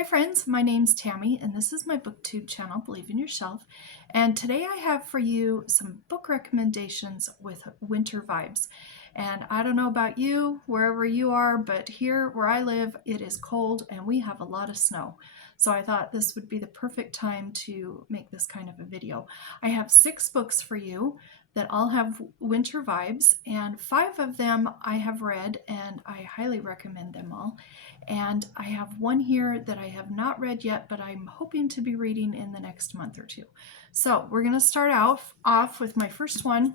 Hi friends, my name's Tammy and this is my booktube channel, Believe in Yourself. And today I have for you some book recommendations with winter vibes. And I don't know about you, wherever you are, but here where I live, it is cold and we have a lot of snow. So I thought this would be the perfect time to make this kind of a video. I have 6 books for you that all have winter vibes, and 5 of them I have read and I highly recommend them all. And I have one here that I have not read yet, but I'm hoping to be reading in the next month or two. So we're going to start off with my first one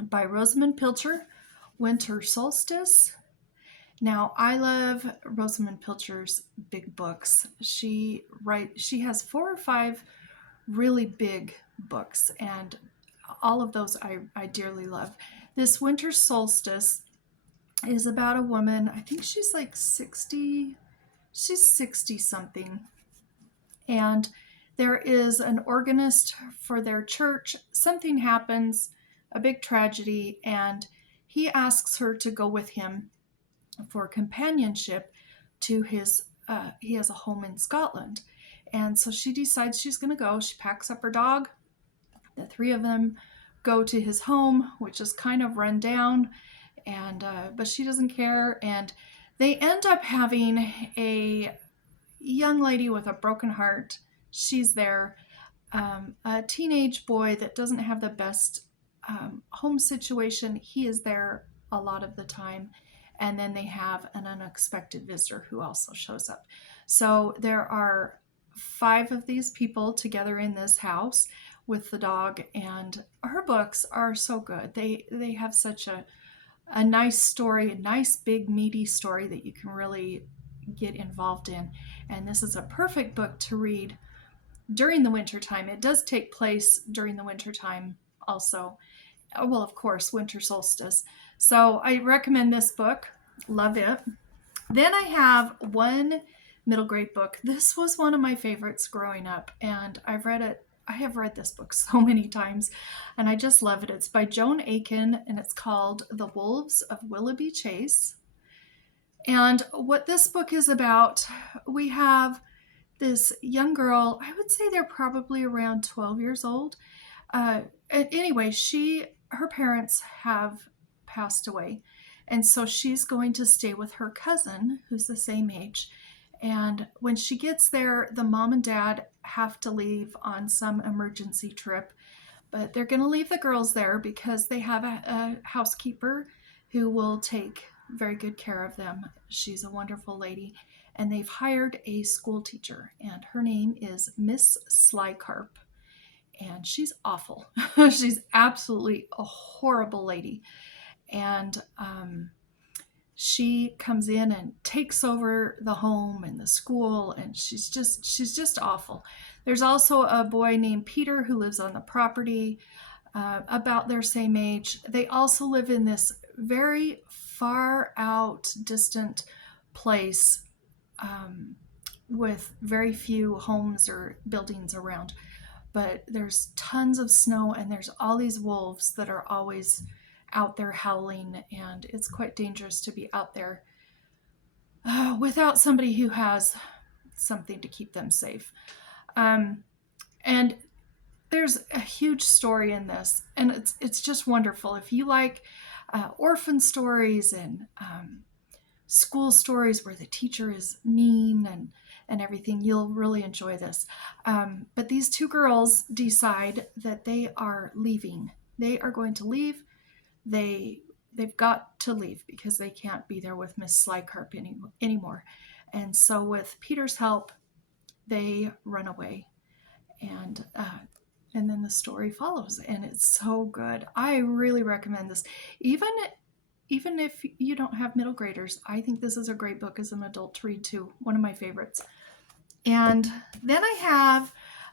by Rosamunde Pilcher, Winter Solstice. Now, I love Rosamunde Pilcher's big books. She has 4 or 5 really big books, and all of those I dearly love. This Winter Solstice is about a woman. I think she's like 60. She's 60 something. And there is an organist for their church. Something happens, a big tragedy, and he asks her to go with him for companionship to his, he has a home in Scotland. And so she decides she's going to go. She packs up her dog. The 3 of them go to his home, which is kind of run down, and but she doesn't care, and they end up having a young lady with a broken heart. She's there, a teenage boy that doesn't have the best home situation. He is there a lot of the time, and then they have an unexpected visitor who also shows up. So there are 5 of these people together in this house with the dog, and her books are so good. They have such a nice story, a nice big meaty story that you can really get involved in. And this is a perfect book to read during the winter time. It does take place during the winter time also. Well, of course, winter solstice. So I recommend this book. Love it. Then I have one middle grade book. This was one of my favorites growing up, and I have read this book so many times, and I just love it. It's by Joan Aiken, and it's called The Wolves of Willoughby Chase. And what this book is about, we have this young girl. I would say they're probably around 12 years old. Anyway, her parents have passed away, and so she's going to stay with her cousin, who's the same age. And when she gets there, the mom and dad have to leave on some emergency trip, but they're going to leave the girls there because they have a housekeeper who will take very good care of them. She's a wonderful lady, and they've hired a school teacher, and her name is Miss Slycarp, and she's awful. She's absolutely a horrible lady, and she comes in and takes over the home and the school, and she's just awful. There's also a boy named Peter who lives on the property, about their same age. They also live in this very far out, distant place, with very few homes or buildings around. But there's tons of snow, and there's all these wolves that are always out there howling, and it's quite dangerous to be out there without somebody who has something to keep them safe. And there's a huge story in this, and it's just wonderful. If you like orphan stories and school stories where the teacher is mean and everything, you'll really enjoy this. But these 2 girls decide that they are leaving. They are going to leave. They've got to leave because they can't be there with Miss Slycarp anymore. And so with Peter's help, they run away, and then the story follows, and it's so good. I really recommend this. Even if you don't have middle graders, I think this is a great book as an adult to read too. One of my favorites. And then I have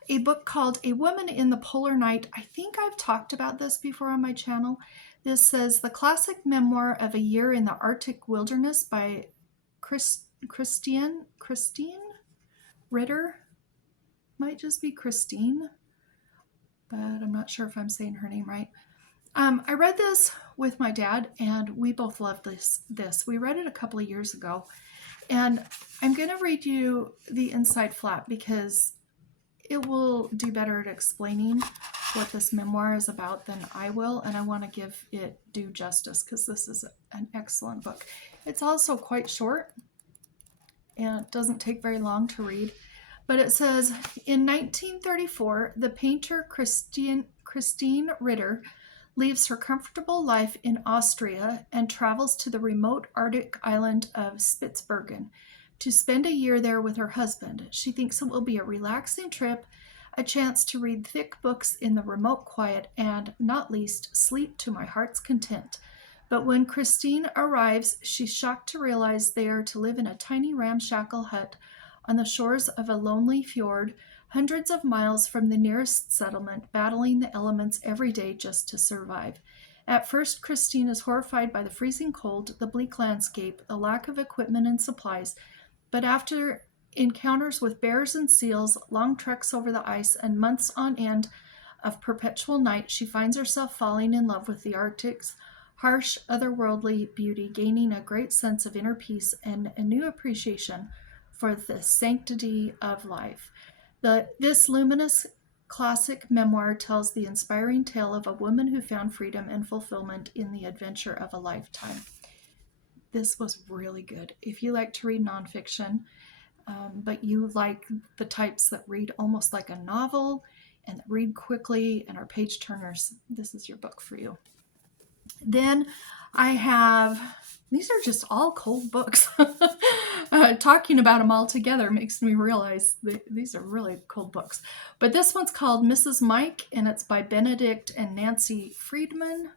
a book called A Woman in the Polar Night. I think I've talked about this before on my channel. This says the classic memoir of a year in the Arctic wilderness by Christiane Ritter. Might just be Christine, but I'm not sure if I'm saying her name right. I read this with my dad, and we both loved this. We read it a couple of years ago, And I'm going to read you the inside flap because it will do better at explaining what this memoir is about than I will, and I want to give it due justice because this is an excellent book. It's also quite short and it doesn't take very long to read. But it says, in 1934, the painter Christine Ritter leaves her comfortable life in Austria and travels to the remote Arctic island of Spitsbergen to spend a year there with her husband. She thinks it will be a relaxing trip, a chance to read thick books in the remote quiet, and, not least, sleep to my heart's content. But when Christine arrives, she's shocked to realize they are to live in a tiny ramshackle hut on the shores of a lonely fjord, hundreds of miles from the nearest settlement, battling the elements every day just to survive. At first, Christine is horrified by the freezing cold, the bleak landscape, the lack of equipment and supplies, but after encounters with bears and seals, long treks over the ice, and months on end of perpetual night, she finds herself falling in love with the Arctic's harsh, otherworldly beauty, gaining a great sense of inner peace and a new appreciation for the sanctity of life. This luminous classic memoir tells the inspiring tale of a woman who found freedom and fulfillment in the adventure of a lifetime. This was really good. If you like to read nonfiction, but you like the types that read almost like a novel and that read quickly and are page turners, this is your book for you. Then I have, these are just all cold books. Talking about them all together makes me realize these are really cold books. But this one's called Mrs. Mike, and it's by Benedict and Nancy Freedman.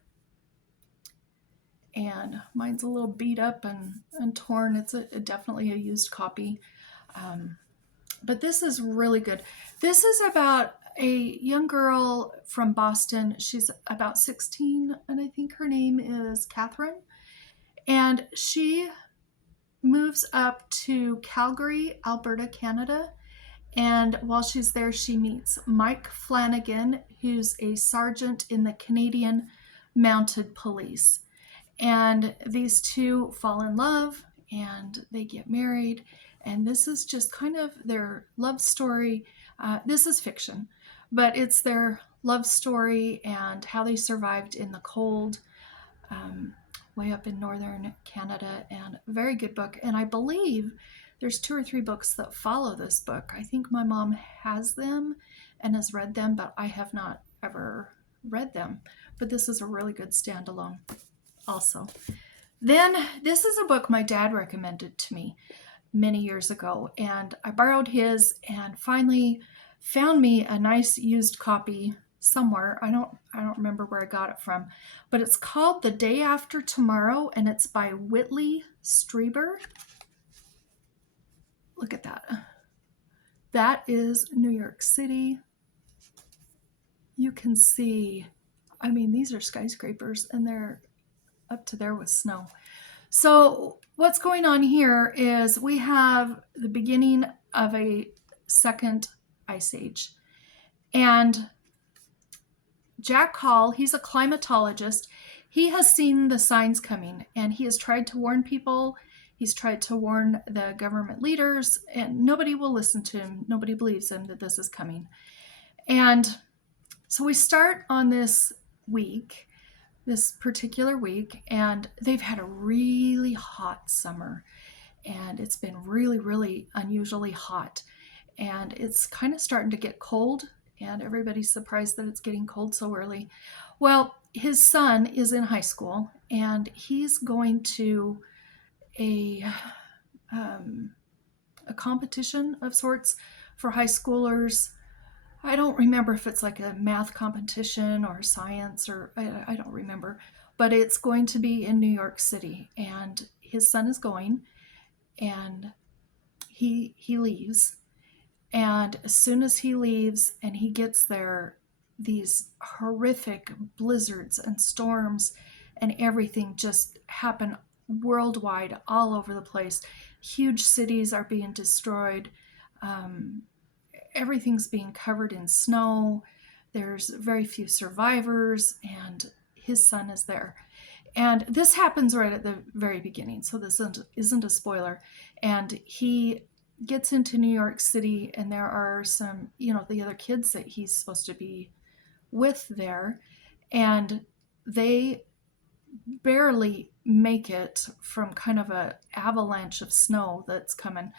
And mine's a little beat up and torn. It's definitely a used copy. But this is really good. This is about a young girl from Boston. She's about 16, and I think her name is Catherine. And she moves up to Calgary, Alberta, Canada. And while she's there, she meets Mike Flanagan, who's a sergeant in the Canadian Mounted Police. And these two fall in love and they get married. And this is just kind of their love story. This is fiction, but it's their love story and how they survived in the cold way up in northern Canada. And a very good book. And I believe there's 2 or 3 books that follow this book. I think my mom has them and has read them, but I have not ever read them. But this is a really good standalone also. Then this is a book my dad recommended to me many years ago, and I borrowed his and finally found me a nice used copy somewhere. I don't remember where I got it from, but it's called The Day After Tomorrow, and it's by Whitley Strieber. Look at that. That is New York City. You can see, I mean, these are skyscrapers and they're up to there with snow. So what's going on here is we have the beginning of a second ice age. And Jack Hall, he's a climatologist. He has seen the signs coming and he has tried to warn people. He's tried to warn the government leaders, and nobody will listen to him. Nobody believes him that this is coming. And so we start on this particular week, and they've had a really hot summer. And it's been really, really unusually hot. And it's kind of starting to get cold, and everybody's surprised that it's getting cold so early. Well, his son is in high school, and he's going to a competition of sorts for high schoolers. I don't remember if it's like a math competition or science, or I don't remember, but it's going to be in New York City, and his son is going, and he leaves, and as soon as he leaves and he gets there, these horrific blizzards and storms and everything just happen worldwide, all over the place. Huge cities are being destroyed. Everything's being covered in snow. There's very few survivors, and his son is there. And this happens right at the very beginning, so this isn't a spoiler. And he gets into New York City, and there are some, the other kids that he's supposed to be with there, and they barely make it from kind of a avalanche of snow that's coming,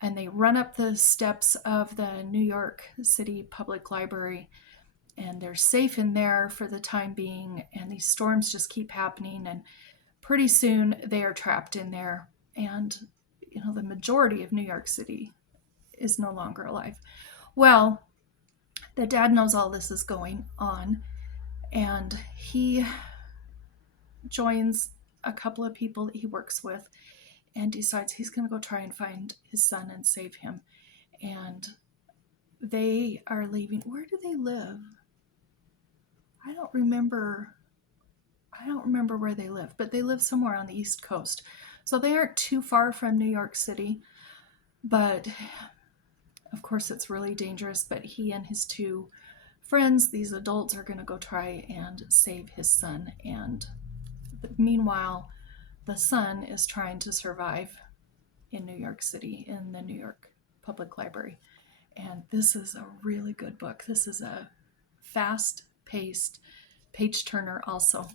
and they run up the steps of the New York City Public Library, and they're safe in there for the time being, and these storms just keep happening, and pretty soon they are trapped in there, and the majority of New York City is no longer alive. Well, the dad knows all this is going on, and he joins a couple of people that he works with and decides he's going to go try and find his son and save him. And they are leaving. Where do they live? I don't remember where they live, but they live somewhere on the East Coast. So they aren't too far from New York City, but of course it's really dangerous. But he and his two friends, these adults, are going to go try and save his son. And meanwhile, the son is trying to survive in New York City in the New York Public Library. And this is a really good book. This is a fast-paced page-turner also.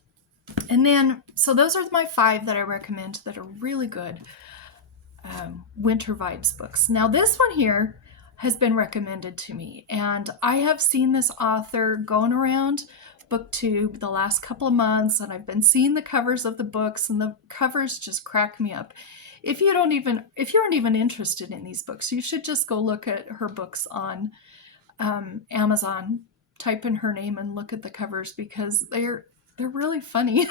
And then, so those are my 5 that I recommend that are really good winter vibes books. Now this one here has been recommended to me, and I have seen this author going around booktube the last couple of months, and I've been seeing the covers of the books, and the covers just crack me up. If you aren't even interested in these books, you should just go look at her books on Amazon. Type in her name and look at the covers, because they're really funny.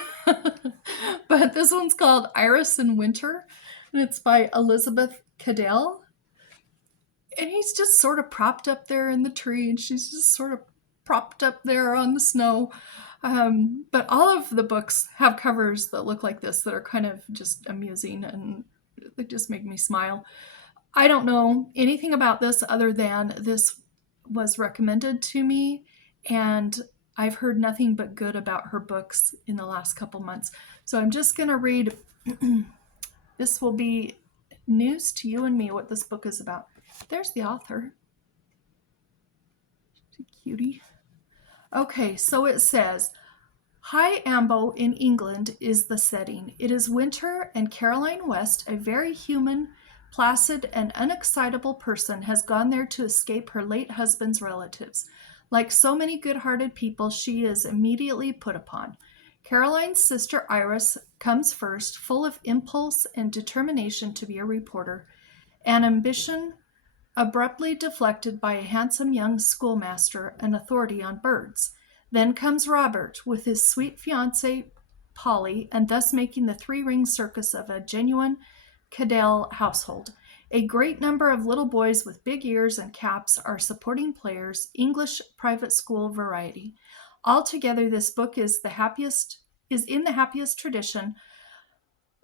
But this one's called Iris in Winter, and it's by Elizabeth Cadell. And he's just sort of propped up there in the tree, and she's just sort of propped up there on the snow. But all of the books have covers that look like this that are kind of just amusing, and they just make me smile. I don't know anything about this other than this was recommended to me, and I've heard nothing but good about her books in the last couple months. So I'm just going to read. This will be news to you and me what this book is about. There's the author. She's a cutie. Okay, so it says, High Ambo in England is the setting. It is winter, and Caroline West, a very human, placid, and unexcitable person, has gone there to escape her late husband's relatives. Like so many good-hearted people, she is immediately put upon. Caroline's sister Iris comes first, full of impulse and determination to be a reporter, an ambition abruptly deflected by a handsome young schoolmaster, an authority on birds. Then comes Robert with his sweet fiancée Polly, and thus making the 3-ring circus of a genuine Cadell household. A great number of little boys with big ears and caps are supporting players, English private school variety. Altogether, this book is in the happiest tradition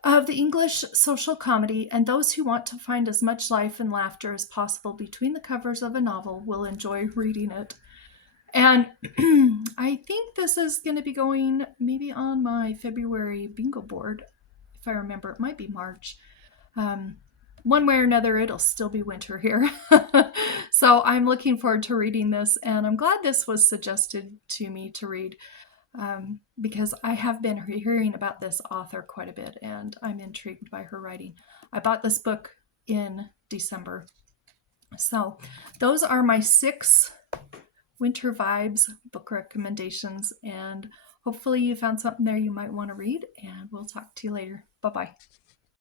of the English social comedy, and those who want to find as much life and laughter as possible between the covers of a novel will enjoy reading it. And I think this is going to be going maybe on my February bingo board, if I remember. It might be March. One way or another, it'll still be winter here. So I'm looking forward to reading this, and I'm glad this was suggested to me to read, because I have been hearing about this author quite a bit, and I'm intrigued by her writing. I bought this book in December. So those are my 6 winter vibes book recommendations, and hopefully you found something there you might want to read, and we'll talk to you later. Bye-bye.